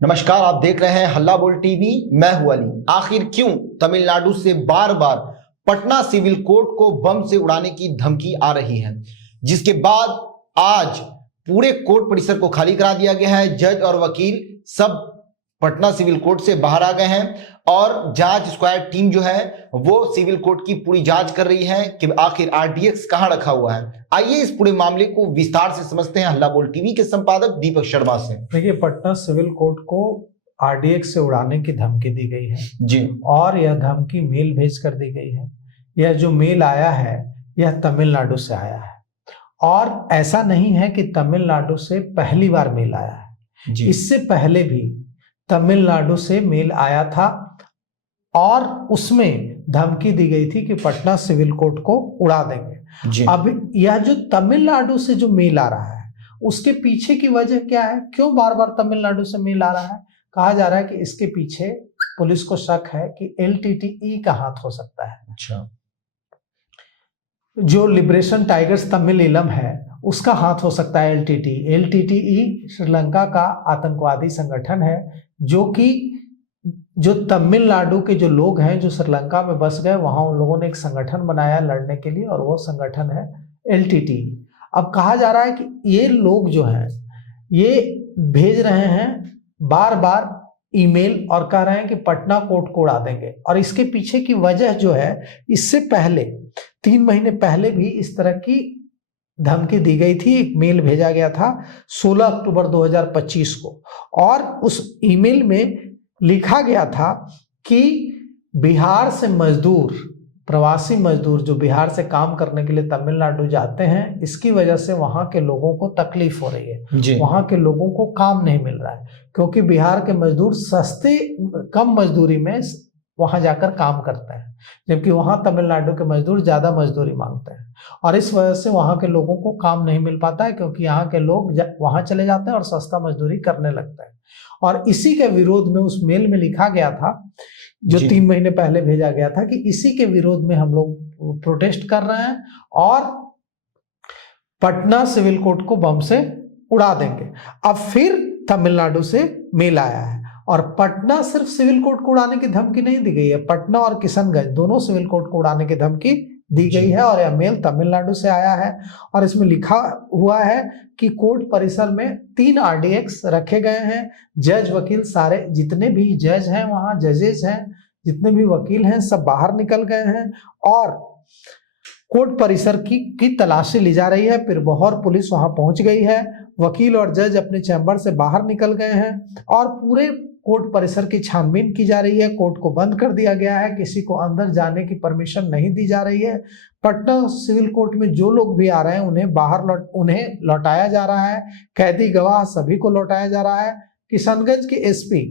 नमस्कार, आप देख रहे हैं हल्ला बोल टीवी। मैं हूं अली। आखिर क्यों तमिलनाडु से बार बार पटना सिविल कोर्ट को बम से उड़ाने की धमकी आ रही है, जिसके बाद आज पूरे कोर्ट परिसर को खाली करा दिया गया है। जज और वकील सब पटना सिविल कोर्ट से बाहर आ गए हैं और जांच स्क्वाड टीम जो है वो सिविल कोर्ट की पूरी जांच कर रही है कि आखिर आरडीएक्स कहां रखा हुआ है। आइए इस पूरे मामले को विस्तार से समझते हैं हल्ला बोल टीवी के संपादक दीपक शर्मा से। देखिए, पटना सिविल कोर्ट को आरडीएक्स से उड़ाने की धमकी दी गई है जी, और यह धमकी मेल भेज कर दी गई है। यह जो मेल आया है यह तमिलनाडु से आया है और ऐसा नहीं है कि तमिलनाडु से पहली बार मेल आया है जी। इससे पहले भी तमिलनाडु से मेल आया था और उसमें धमकी दी गई थी कि पटना सिविल कोर्ट को उड़ा देंगे जी। अब यह जो तमिलनाडु से जो मेल आ रहा है उसके पीछे की वजह क्या है? क्यों बार बार तमिलनाडु से मेल आ रहा है? कहा जा रहा है कि इसके पीछे पुलिस को शक है कि एलटीटीई का हाथ हो सकता है। अच्छा। जो लिबरेशन टाइगर्स तमिल है उसका हाथ हो सकता है। एलटीटीई श्रीलंका का आतंकवादी संगठन है जो तमिलनाडु के जो लोग हैं जो श्रीलंका में बस गए, वहां उन लोगों ने एक संगठन बनाया लड़ने के लिए और वो संगठन है एलटीटीई। अब कहा जा रहा है कि ये लोग जो हैं ये भेज रहे हैं बार बार ईमेल और कह रहे हैं कि पटना कोर्ट को उड़ा देंगे। और इसके पीछे की वजह जो है, इससे पहले 3 महीने पहले भी इस तरह की धमकी दी गई थी। एक मेल भेजा गया था 16 अक्टूबर 2025 को और उस ईमेल में लिखा गया था कि बिहार से मजदूर, प्रवासी मजदूर जो बिहार से काम करने के लिए तमिलनाडु जाते हैं, इसकी वजह से वहां के लोगों को तकलीफ हो रही है। वहां के लोगों को काम नहीं मिल रहा है क्योंकि बिहार के मजदूर सस्ते कम मजदूरी में वहां जाकर काम करते हैं, जबकि वहां तमिलनाडु के मजदूर ज्यादा मजदूरी मांगते हैं और इस वजह से वहां के लोगों को काम नहीं मिल पाता है क्योंकि यहाँ के लोग वहां चले जाते हैं और सस्ता मजदूरी करने लगते हैं। और इसी के विरोध में उस मेल में लिखा गया था जो 3 महीने पहले भेजा गया था कि इसी के विरोध में हम लोग प्रोटेस्ट कर रहे हैं और पटना सिविल कोर्ट को बम से उड़ा देंगे। अब फिर तमिलनाडु से मेल आया है और पटना सिर्फ सिविल कोर्ट को उड़ाने की धमकी नहीं दी गई है, पटना और किशनगंज दोनों सिविल कोर्ट को उड़ाने की धमकी दी गई है और यह मेल तमिलनाडु से आया है। और इसमें लिखा हुआ है कि कोर्ट परिसर में 3 आरडीएक्स रखे गए हैं। जज वकील सारे जितने भी जज हैं, वहां जजेस हैं, जितने भी वकील हैं, सब बाहर निकल गए हैं और कोर्ट परिसर की तलाशी ली जा रही है। फिर बहौर पुलिस वहां पहुंच गई है, वकील और जज अपने चैम्बर से बाहर निकल गए हैं और पूरे कोर्ट परिसर की छानबीन की जा रही है। कोर्ट को बंद कर दिया गया है, किसी को अंदर जाने की परमिशन नहीं दी जा रही है। पटना सिविल कोर्ट में जो लोग भी आ रहे हैं उन्हें लौटाया जा रहा है। कैदी गवाह सभी को लौटाया जा रहा है। किशनगंज के एसपी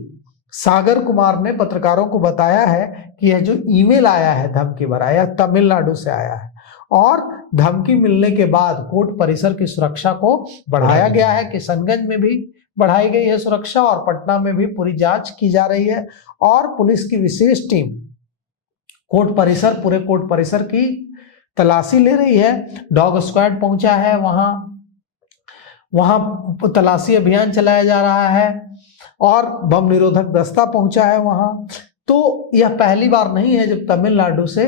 सागर कुमार ने पत्रकारों को बताया है कि यह जो ईमेल आया है धमकी भरा, यह तमिलनाडु से आया है और धमकी मिलने के बाद कोर्ट परिसर की सुरक्षा को बढ़ाया गया है। किशनगंज में भी बढ़ाई गई है सुरक्षा और पटना में भी पूरी जांच की जा रही है और पुलिस की विशेष टीम पूरे कोर्ट परिसर की तलाशी ले रही है। डॉग स्क्वाड पहुंचा है, वहां तलाशी अभियान चलाया जा रहा है और बम निरोधक दस्ता पहुंचा है वहां। तो यह पहली बार नहीं है जब तमिलनाडु से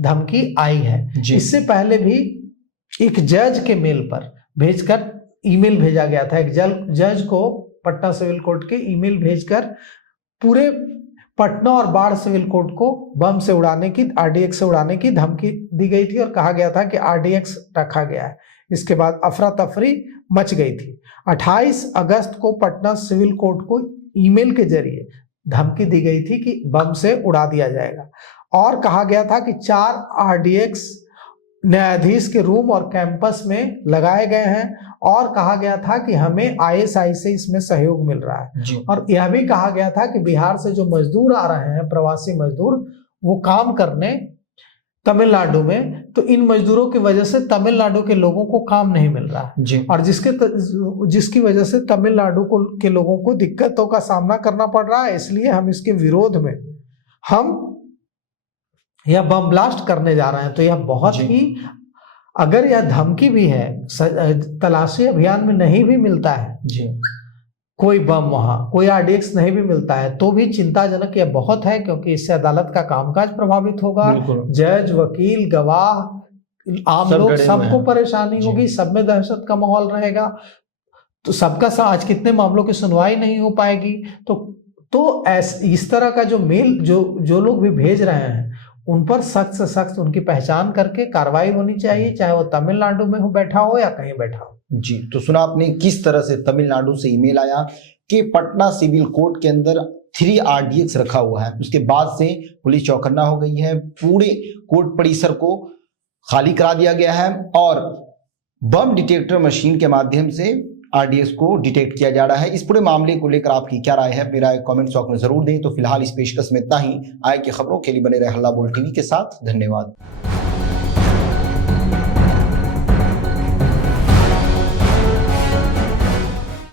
धमकी आई है। इससे पहले भी एक जज के मेल पर भेजकर ईमेल भेजा गया था। एक जज को पटना सिविल कोर्ट के ईमेल भेजकर पूरे पटना और बाढ़ सिविल कोर्ट को बम से उड़ाने की, आरडीएक्स से उड़ाने की धमकी दी गई थी और कहा गया था कि आरडीएक्स रखा गया है। इसके बाद अफरा तफरी मच गई थी। 28 अगस्त को पटना सिविल कोर्ट को ईमेल के जरिए धमकी दी गई थी कि बम से उड़ा दिया जाएगा और कहा गया था कि 4 आरडीएक्स न्यायाधीश के रूम और कैंपस में लगाए गए हैं और कहा गया था कि हमें आईएसआई से इसमें सहयोग मिल रहा है। और यह भी कहा गया था कि बिहार से जो मजदूर आ रहे हैं, प्रवासी मजदूर, वो काम करने तमिलनाडु में, तो इन मजदूरों की वजह से तमिलनाडु के लोगों को काम नहीं मिल रहा है और जिसकी वजह से तमिलनाडु के लोगों को दिक्कतों का सामना करना पड़ रहा है। इसलिए हम इसके विरोध में यह बम ब्लास्ट करने जा रहे हैं। तो यह बहुत ही, अगर यह धमकी भी है, तलाशी अभियान में नहीं भी मिलता है कोई बम वहां, कोई आरडीएक्स नहीं भी मिलता है तो भी चिंताजनक यह बहुत है, क्योंकि इससे अदालत का कामकाज प्रभावित होगा। जज, वकील, गवाह, आम सब लोग, डरे हुए सबको हैं। परेशानी जी। होगी, सब में दहशत का माहौल रहेगा। तो सबका आज कितने मामलों की सुनवाई नहीं हो पाएगी। तो इस तरह का जो मेल जो लोग भी भेज रहे हैं उन पर सख्त से सख्त उनकी पहचान करके कार्रवाई होनी चाहिए, चाहे वो तमिलनाडु में हो बैठा हो या कहीं बैठा हो। जी, तो सुना आपने किस तरह से तमिलनाडु से ईमेल आया कि पटना सिविल कोर्ट के अंदर 3 RDX रखा हुआ है। उसके बाद से पुलिस चौकन्ना हो गई है, पूरे कोर्ट परिसर को खाली करा दिया गया है और बम डिटेक्टर मशीन के माध्यम से RDX को डिटेक्ट किया जा रहा है। इस पूरे मामले को लेकर आपकी क्या राय है, मेरा कमेंट बॉक्स में जरूर दें। तो फिलहाल इस पेशकश में इतना ही। आए की खबरों के लिए बने रहे हल्ला बोल टीवी के साथ। धन्यवाद।